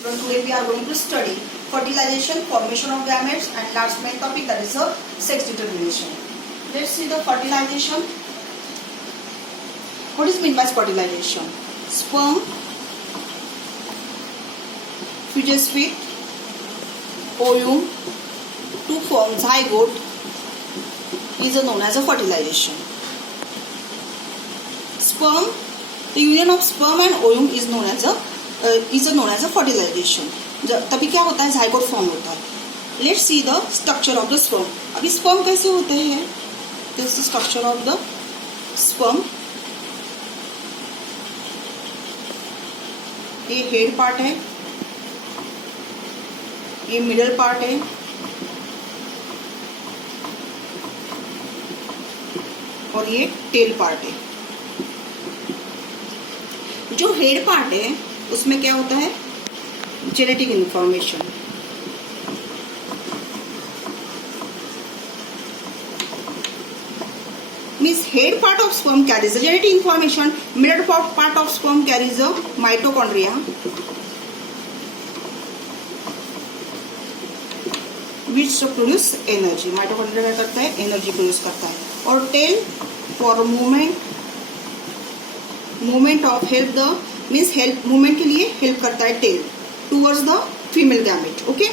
Today we are going to study fertilization, formation of gametes, and last main topic, that is sex determination. Let's see the fertilization. What is meant by fertilization? Sperm fuses with ovum to form zygote is known as a fertilization. Sperm, the union of sperm and ovum is known as a fertilization. तभी क्या होता है, zygote form होता है. Let's see the structure of the sperm. अभी sperm कैसे होते हैं? This is the structure of the sperm. ये हेड पार्ट है, ये मिडल पार्ट है, और ये टेल पार्ट है. जो हेड पार्ट है उसमें क्या होता है, genetic information. Means head part of sperm carries the genetic information, middle part of sperm carries the mitochondria which produce energy. Mitochondria क्या करता है, एनर्जी प्रोड्यूस करता है. और tail for movement of help the means help movement के लिए help करता है tail towards the female gamete. Okay,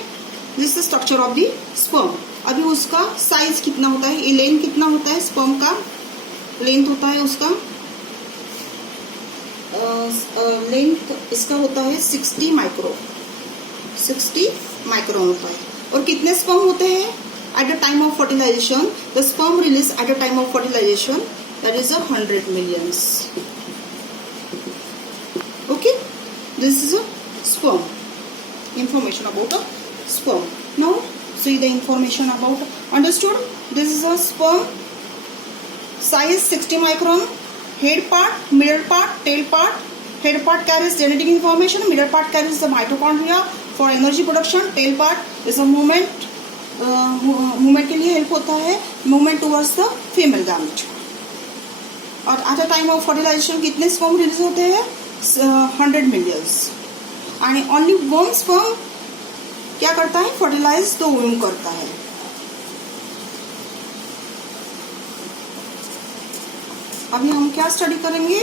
this is structure of the sperm. अभी उसका साइज कितना होता है, ये लेंथ कितना होता है, स्पर्म का लेंथ होता है उसका लेंथ इसका होता है 60 माइक्रोन होता है. और कितने स्पर्म होते हैं at the time of fertilization? The sperm release at the time of fertilization, that is 100 millions. Okay, this is a sperm. Information about a sperm. Now see the information about, understood? This is a sperm. Size 60 micron. Head part, middle part, tail part. Head part carries genetic information. Middle part carries the mitochondria for energy production. Tail part is a movement. Movement के लिए help होता है, movement towards the female gamete. और at the time of fertilization कितने sperm release होते हैं? 100 millions. And only one sperm क्या करता है, फर्टिलाइज द ओवम करता है. अभी हम क्या स्टडी करेंगे,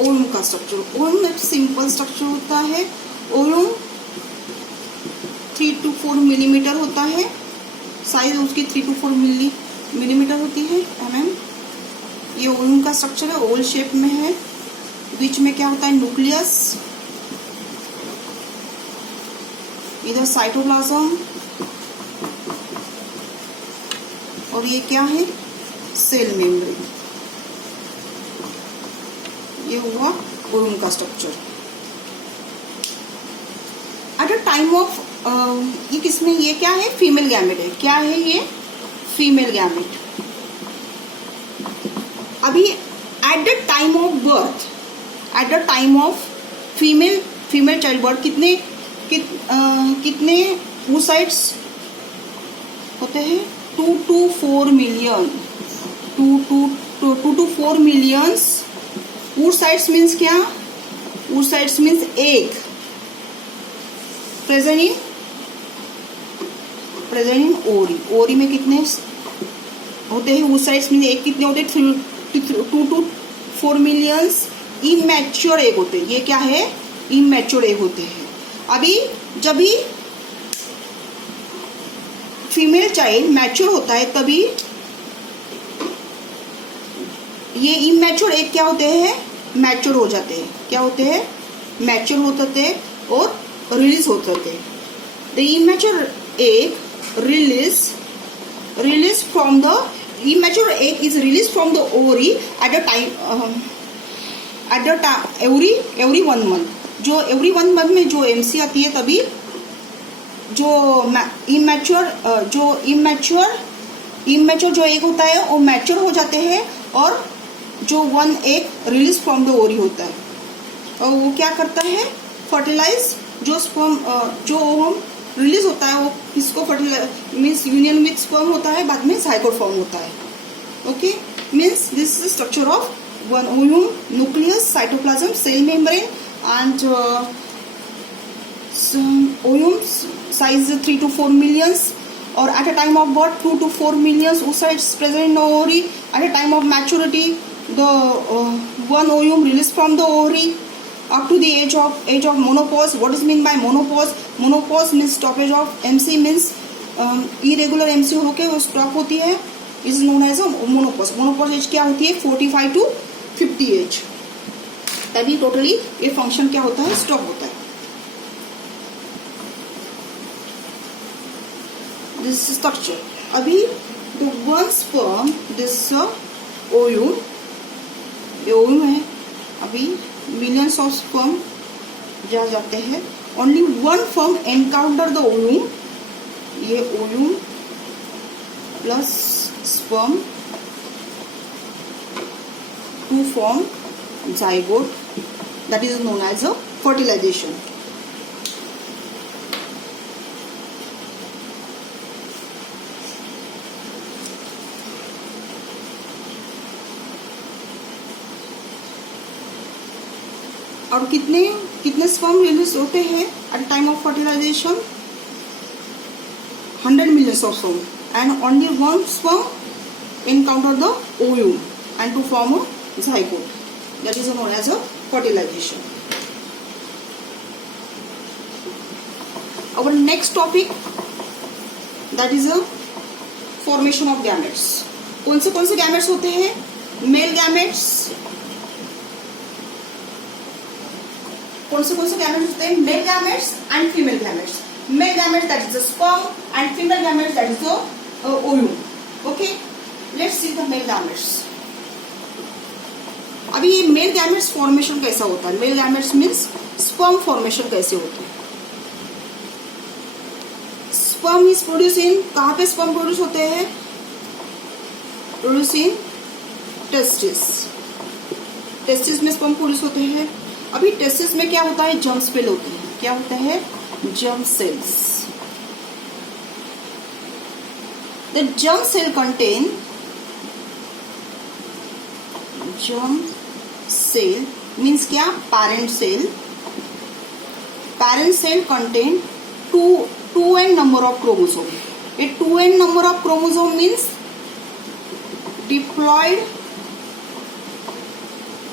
ओवम का स्ट्रक्चर. ओवम एक सिंपल स्ट्रक्चर होता है. ओवम 3 to 4 मिलीमीटर होता है. साइज उसकी 3 to 4 मिलीमीटर होती है, mm. ये ओवम का स्ट्रक्चर है, ओवल शेप में है. बीच में क्या होता है, न्यूक्लियस, इधर साइटोप्लाज्म, और ये क्या है, सेल मेम्ब्रेन. ये हुआ ओवम का structure. Eight the time of ये किसमें, ये क्या है, फीमेल गैमेट है. क्या है ये, फीमेल गैमेट. अभी eight the time of birth, eight the time of female child birth कितने oocytes होते हैं, 2 to 4 million. 2 to 4 millions. oocytes means क्या, oocytes means egg present in ओरी में कितने होते हैं oocytes मीन्स egg कितने होते हैं, 2 to 4 millions. इमैच्योर एग होते हैं. ये क्या है, इमैच्योर एग होते हैं. अभी जब भी फीमेल चाइल्ड मैच्योर होता है तभी ये इमैच्योर एग क्या होते हैं, मैच्योर हो जाते हैं. क्या होते हैं, मैच्योर होते हैं और रिलीज होते थे. The immature egg release from the immature egg is released from the ovary at a time every 1 month. जो every 1 month में जो MC आती है तभी जो इमेच्योर जो एग होता है वो मैच्योर हो जाते हैं और जो 1 egg release from the ovary होता है और वो क्या करता है, फर्टिलाइज जो स्पर्म जो ओवम रिलीज होता है वो किसको fertilize means union with sperm होता है, बाद में ज़ाइगोट फॉर्म होता है. Okay, means this is structure of one ovum, nucleus, cytoplasm, cell membrane and ovum size 3 to 4 millions, or at a time of birth 2 to 4 millions oocytes present in the ovary. At a time of maturity, the one ovum released from the ovary up to the age of menopause. What is mean by menopause? Menopause means stoppage of MC, means irregular MC होके वो stop होती है, is known as menopause. Menopause age क्या होती है? 45 to 50 age. तभी totally ये function क्या होता है? स्टॉप होता है. This structure. अभी the one sperm, this ovum, ये ओव्यूम है. अभी मिलियंस ऑफ स्पर्म जा जाते हैं. Only one form encounter the ovum. ये ovum plus sperm to form zygote, that is known as a fertilization. और कितने स्पर्म रिलीज होते हैं at time of fertilization? 100 millions of sperm, and only one sperm encounter the ovum and to form a zygote. That is known as a fertilization. Our next topic, that is a formation of gametes. कौन से gametes होते हैं? Male gametes. कौन से gametes होते हैं? Male gametes and female gametes. Male gametes, that is the sperm, and female gametes, that is the ovum. Okay, let's see the male gametes. अभी ये मेल गैमेट्स फॉर्मेशन कैसा होता है? Male gametes means sperm formation कैसे होते हैं? Sperm is produce in, कहाँ पे स्पर्म प्रोड्यूस होते हैं? Produce in testis. टेस्टिस में स्पर्म प्रोड्यूस होते हैं. अभी टेस्टिस में क्या होता है? जर्म सेल होते हैं. क्या होता है? Germ cells. The germ cell contain, germ cell means क्या? Parent cell. Parent cell contain 2n number of chromosome. ये 2n number of chromosome means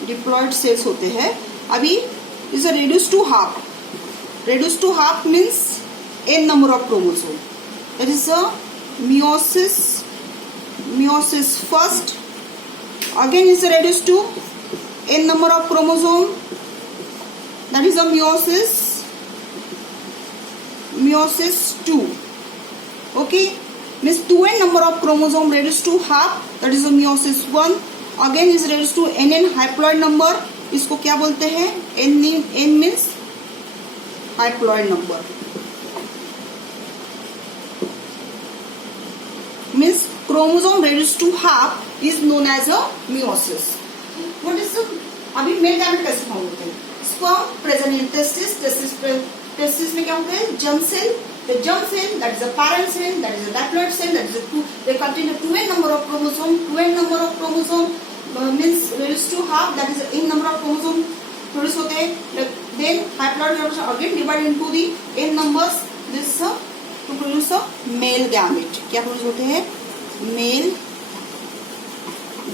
diploid cells होते हैं. अभी is reduced to half. Reduced to half means n number of chromosome. That is a meiosis. Meiosis first. Again is reduced to n number of chromosome. That is a meiosis. Meiosis 2. Okay, means 2n number of chromosome reduced to half. That is a meiosis 1. Again is reduced to nn haploid number. इसको क्या बोलते हैं? n means haploid number. Means chromosome reduced to half is known as a meiosis. What is the? अभी male gamete कैसे form होते हैं? Sperm present in testis. Testis में क्या होते हैं? Germ cell. The germ cell, that is a parent cell, that is a diploid cell, that is a two. They contain a 2n number of chromosome. 2n number of chromosome means reduced to half. That is n number of chromosome produce होते हैं. Then haploid chromosome again divided into the n numbers. This to produce a male gamete. क्या produce होते हैं? Male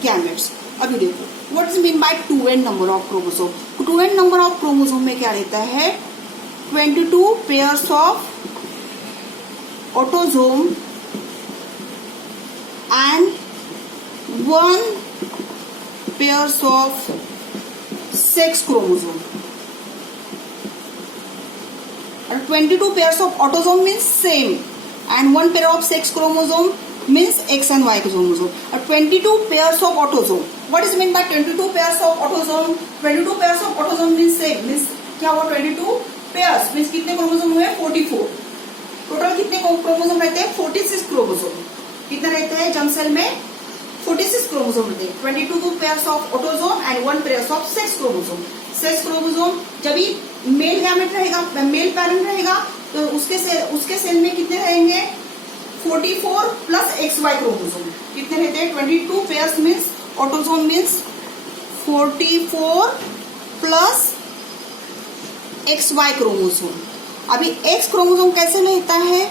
gametes. अभी देखो what is mean by 2n number of chromosome. 2n number of chromosome में क्या रहता है? 22 pairs of autosome and 1 pairs of sex chromosome. And 22 pairs of autosome means same, and 1 pair of sex chromosome means X and Y chromosome. 22 pairs of autosome. What is meant by 22 pairs of autosome? 22 pairs of autosome means same. Means क्या हुआ? 22 pairs means कितने chromosome हुए? 44. Total कितने chromosome रहते हैं? 46 chromosome. कितने रहते हैं जर्म सेल में? 46 क्रोमोसोम रहते हैं. 22 pairs of autosome and 1 pairs of sex chromosome. Sex chromosome जब भी मेल गैमेट रहेगा, मेल पैरेंट रहेगा, तो उसके सेल में कितने रहेंगे? 44 प्लस XY क्रोमोसोम. कितने रहते हैं? 22 pairs means autosome means 44 plus XY chromosome. अभी एक्स क्रोमोसोम कैसे रहता है,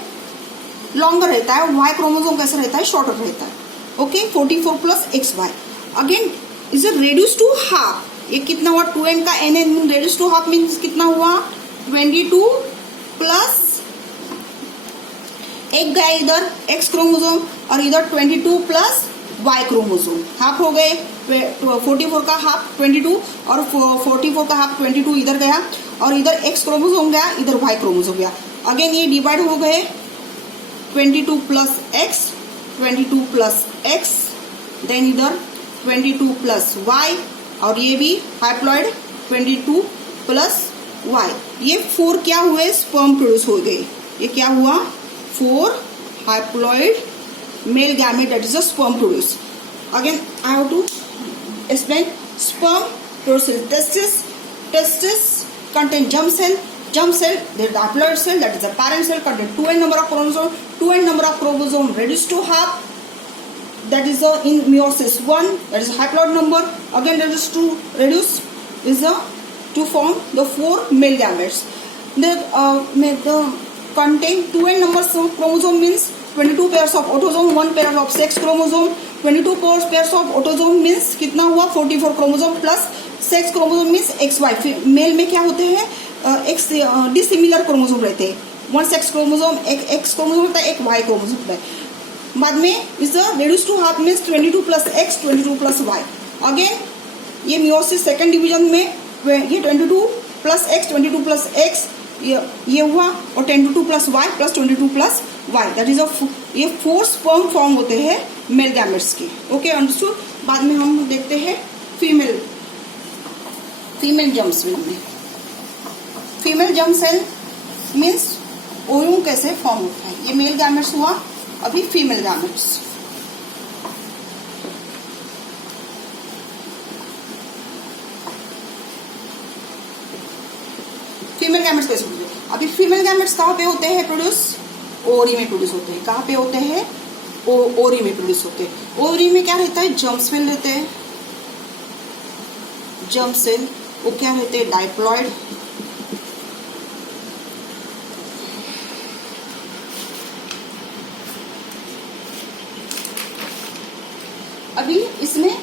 लॉन्गर रहता है, वाई क्रोमोसोम कैसे रहता है, शॉर्टर रहता है. Okay, 44 plus X Y. Again is reduce to half. ये कितना हुआ, 2n का n reduce to half means कितना हुआ, 22 प्लस एक गया इधर एक्स क्रोमोसोम और इधर 22 प्लस वाई क्रोमोसोम. हाफ हो गए, 44 का हाफ 22 और 44 का हाफ 22 इधर गया और इधर एक्स क्रोमोसोम गया, इधर वाई क्रोमोसोम गया. अगेन ये डिवाइड हो गए, 22 plus X, 22 plus X, then इधर 22 प्लस वाई और ये भी हाइप्लॉइड 22 प्लस वाई. ये 4 क्या हुए, स्पर्म प्रोड्यूस हो गए. ये क्या हुआ, 4 हाइप्लॉइड male gamete, that is a sperm produce. Again I have to explain sperm produces testis contain germ cell there is the haploid cell, that is the parent cell, contain 2n number of chromosome, 2n number of chromosome reduced to half, that is in meiosis 1, that is haploid number. Again reduced to reduce is to form the 4 male gametes. The contain 2n numbers of chromosome means 22 pairs of autosome, 1 pair of sex chromosome. 22 pairs of autosome means कितना हुआ, 44 chromosome plus sex chromosome means XY. Male में क्या होते हैं, x dissimilar chromosome रहते हैं. 1 sex chromosome, एक X chromosome होता है, एक वाई क्रोमोसोम होता है. बाद में is reduce to half means 22 plus X, 22 plus Y. Again ये मियोसिस सेकेंड डिवीजन में ये 22 प्लस एक्स, 22 प्लस एक्स ये हुआ और 22 plus Y plus 22 plus Y, that is ये 4 स्पर्म फॉर्म होते हैं मेल गैमेट्स के. Okay, understood. बाद में हम देखते हैं फीमेल जर्म सेल में. Female germ cell means ovum कैसे फॉर्म होता है. ये मेल गैमेट्स हुआ, अभी फीमेल गैमेट्स. फीमेल गैमेट्स कैसे होते हैं, अभी फीमेल गैमेट्स कहाँ पे होते हैं प्रोड्यूस, ओवरी में प्रोड्यूस होते हैं. कहाँ पे होते हैं, ओवरी में प्रोड्यूस होते हैं. ओवरी में क्या रहता है, जर्म सेल रहते हैं. जर्म सेल वो क्या रहते हैं, डाइप्लॉइड. अभी इसमें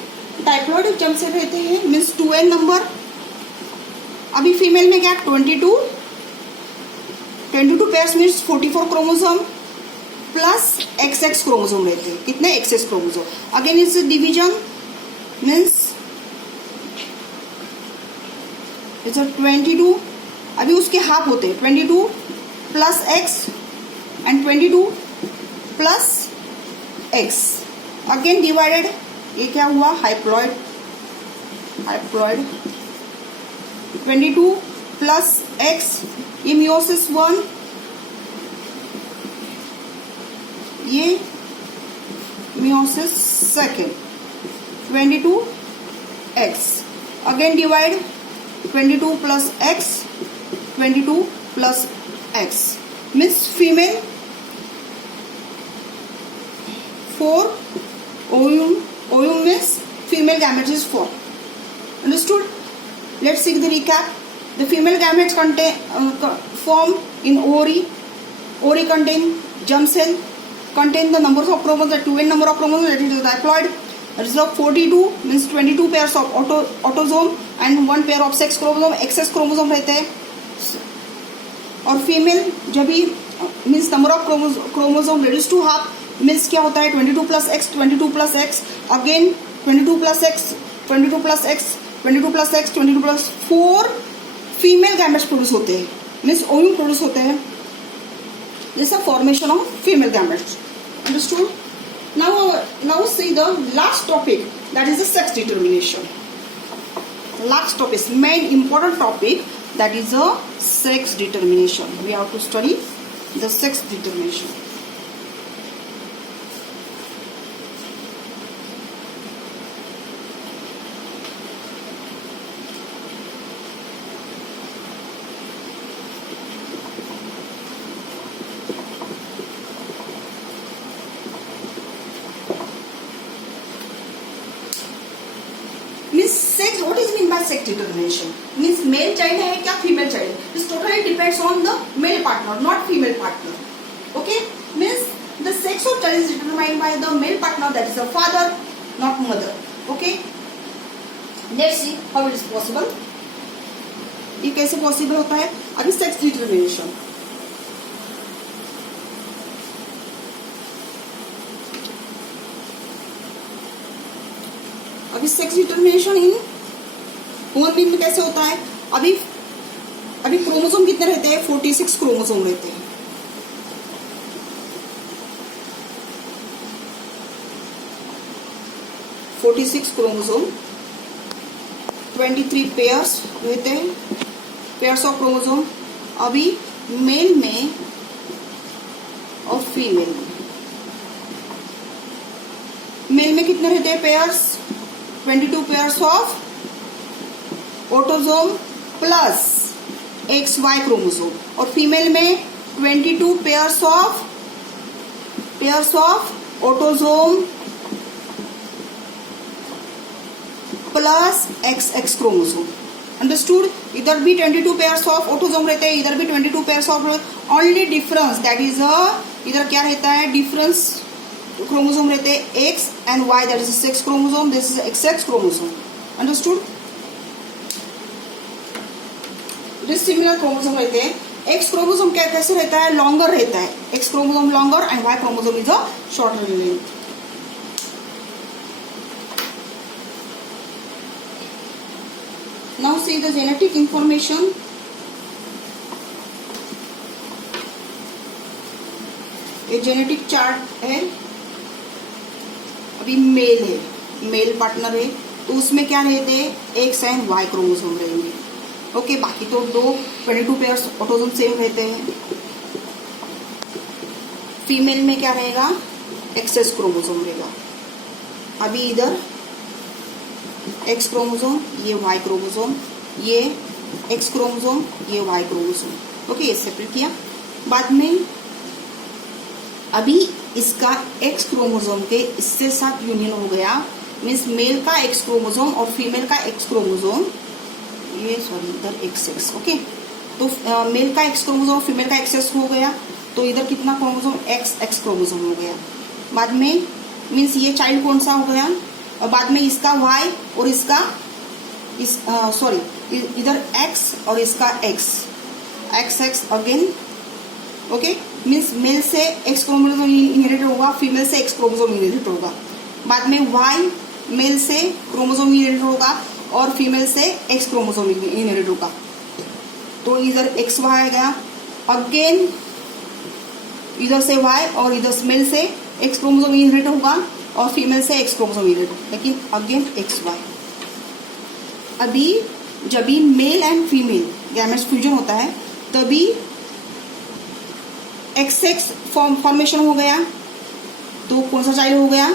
डाइप्लॉइड जर्म सेल रहते हैं मीन्स 2n नंबर. अभी फीमेल में क्या, 22 pairs means 44 chromosome plus XX chromosome रहते हैं. कितने, XX chromosome. Again is division means it's 22. अभी उसके हाफ होते हैं, 22 plus x and 22 plus X. Again divided, ये क्या हुआ, हाइप्लॉइड 22 प्लस एक्स, ये मियोसिस 1, ये meiosis second, 22 x. Again divide 22 plus X, 22 plus x means female 4 ovum means female gametes is 4. Understood? Let's see the recap. The female gametes form in ovary. Ovary contain germ cell, contain the numbers of chromosomes, the 2n number of chromosomes, that is diploid. That is 42 means 22 pairs of autosome and 1 pair of sex chromosome, XX chromosome रहते हैं. और female जब भी means number of chromosome reduce to half means क्या होता है, 22 plus X, 22 plus X, again 22 plus X, 22 plus X, 22 plus X, 22 plus 4 female gametes produce होते हैं मीन्स ओव्यूम प्रोड्यूस होते हैं. This is formation of female gametes. Understood. Now see the last topic, that is the sex determination. Last topic is main important topic, that is the sex determination. We have to study the sex determination. Means sex, what is mean by sex determination? Means male child है क्या female child, this totally depends on the male partner not female partner. Okay, means the sex of child is determined by the male partner, that is the father not mother. Okay, let's see how it is possible. ये कैसे possible होता है. अभी sex determination, अभी sex determination in human being में कैसे होता है. अभी क्रोमोसोम कितने रहते हैं, 46 क्रोमोसोम रहते हैं. क्रोमोसोम 23 पेयर्स रहते हैं, पेयर्स ऑफ क्रोमोसोम. अभी मेल में और फीमेल में कितने रहते हैं pairs, 22 pairs of autosome plus XY chromosome. और फीमेल में 22 pairs of autosome plus XX chromosome. Understood. इधर भी 22 पेयर्स ऑफ ऑटोसोम रहते हैं, इधर भी 22 pairs of. Only difference that is इधर क्या रहता है, डिफरेंस क्रोमोसोम रहते हैं X and Y, that is sex chromosome, this is XX chromosome. Understood. Dissimilar chromosome रहते हैं. X क्रोमोसोम क्या कैसे रहता है, लॉन्गर रहता है. X chromosome longer and Y chromosome is a shorter in length. Now see the genetic information. ये genetic chart है. अभी मेल है, मेल पार्टनर है, तो उसमें क्या रहते हैं, X एंड Y क्रोमोसोम रहेंगे. ओके, बाकी तो 22 पेयर्स ऑटोसोम सेम रहते हैं. फीमेल में क्या रहेगा, XX क्रोमोसोम रहेगा. अभी इधर X क्रोमोसोम, ये Y क्रोमोसोम, ये X क्रोमोसोम, ये Y क्रोमोसोम. ओके, ये सेपरेट किया. बाद में अभी इसका X क्रोमोसोम के इससे साथ यूनियन हो गया, मीन्स मेल का X क्रोमोसोम और फीमेल का X क्रोमोसोम, ये सॉरी इधर XX. ओके, तो मेल का X क्रोमोसोम और फीमेल का XX हो गया, तो इधर कितना क्रोमोसोम, XX क्रोमोसोम हो गया. बाद में मीन्स ये चाइल्ड कौन सा हो गया, और बाद में इसका Y और इसका इधर X और इसका XX again. Okay, means male से X क्रोमोसोम इनहेरिट होगा, फीमेल से X क्रोमोसोम इनहेरिट होगा. बाद में Y मेल से क्रोमोसोम इनहेरिट होगा और फीमेल से X क्रोमोसोम इनहेरिट होगा. तो इधर XY आ गया. अगेन इधर से Y और इधर मेल से X क्रोमोसोम इनहेरिट होगा और फीमेल से X क्रोमोसोम इनहेरिट होगा, लेकिन अगेन XY. अभी जब भी male and female gametes fusion होता है, तभी XX फॉर्मेशन हो गया. तो कौन सा चाइल्ड हो गया,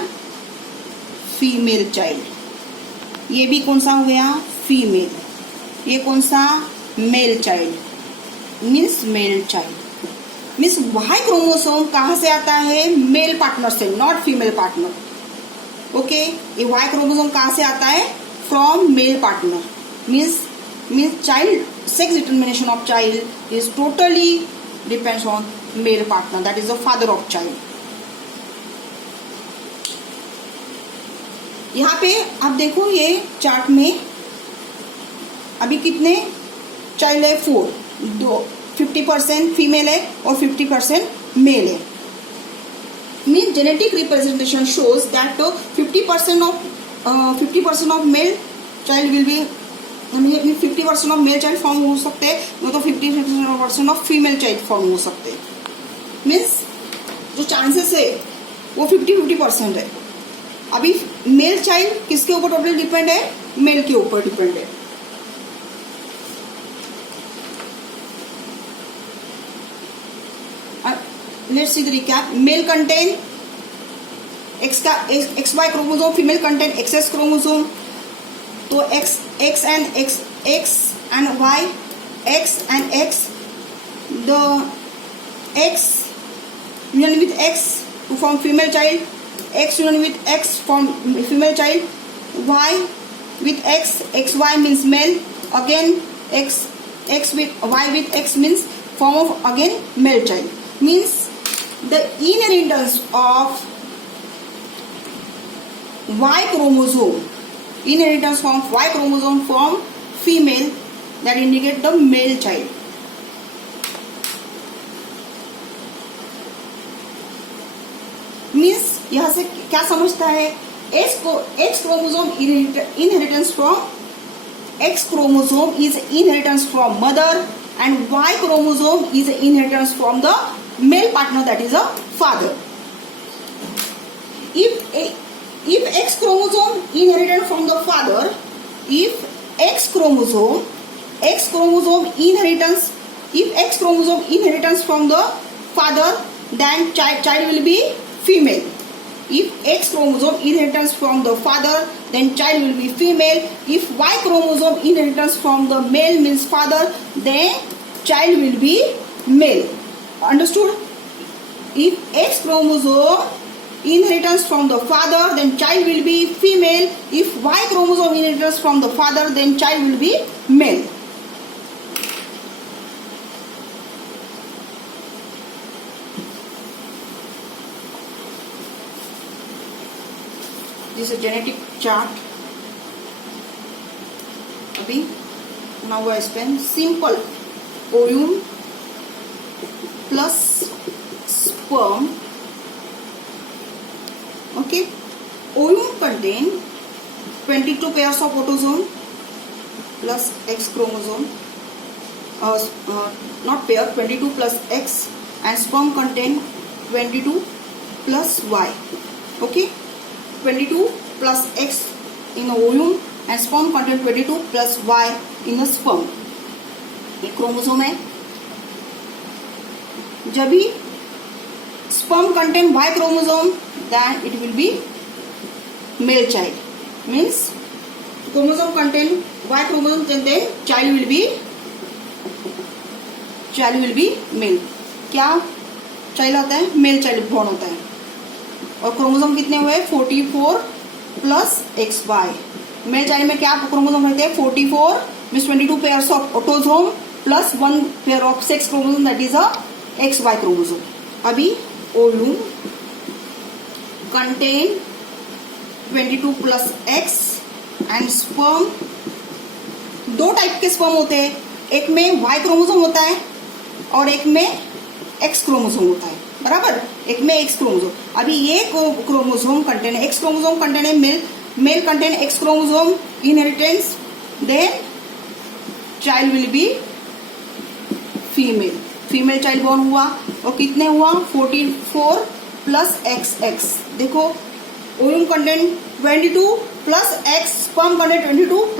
फीमेल चाइल्ड. ये भी कौन सा हो गया, फीमेल. ये कौन सा, male child, means male child. Means Y chromosome कहाँ से आता है, मेल पार्टनर से, नॉट फीमेल पार्टनर. ओके, ये Y क्रोमोसोम कहाँ से आता है, from male partner. Means child sex determination of child is totally depends on mail partner, that is the father of child. यहाँ पे आप देखो, ये चार्ट में अभी कितने चाइल्ड है, 4. 50% फीमेल है और 50% मेल है. Mean genetic representation shows that 50% of male child will B, 50% of male child form हो सकते हैं, नहीं तो 50% ऑफ फीमेल चाइल्ड फॉर्म हो सकते हैं. मीन्स जो चांसेस है वो 50-50% है. अभी मेल चाइल्ड किसके ऊपर टोटली डिपेंड है, मेल के ऊपर डिपेंड है. Let's see the recap. Male contain XY chromosome, female contain XX chromosome. तो X and Y, X and X, the X union with X to form female child, X union with X form female child, Y with X, XY means male. Again x with y with x means form of again male child. Means the inheritance of Y chromosome, inheritance from Y chromosome from female, that indicate the male child. Means यहां से क्या समझता है, X chromosome inheritance from X chromosome is inheritance from mother and Y chromosome is inheritance from the male partner, that is a father. If X chromosome inherited from the father, if X chromosome inheritance from the father, then child will be female. If X chromosome inheritance from the father, then child will be female. If Y chromosome inheritance from the male means father, then child will be male. Understood? If X chromosome inheritance from the father, then child will be female. If Y chromosome inheritance from the father, then child will be male. This is a genetic chart. Abhi, now I explain. Simple ovum plus sperm. Okay, ovum contain 22 pairs of autosome plus X chromosome, not pair, 22 plus X, and sperm contain 22 plus Y. Okay, 22 plus X in the ovum and sperm contain 22 plus Y in the sperm. ये chromosome है. जब भी sperm contain Y chromosome, then it will be male child. Means chromosome contain Y chromosome, then child will be male. क्या child आता है? Male child born होता है. और क्रोमोसोम कितने हुए? 44 प्लस XY. मेल चाइल्ड में क्या क्रोमोसोम रहते हैं? 44 means 22 pairs of autosome plus 1 pair of sex chromosome, that is a XY chromosome. अभी ovum contain 22 plus X and sperm. दो टाइप के स्पर्म होते हैं, एक में Y क्रोमोसोम होता है और एक में X क्रोमोसोम होता है. बराबर, एक में X क्रोमोसोम. अभी ये क्रोमोसोम कंटेन है, X क्रोमोसोम कंटेन है male contain X chromosome inheritance, then child will be female child born हुआ. और कितने हुआ? 44 प्लस XX. देखो, ovum content 22 plus X, sperm content 22 plus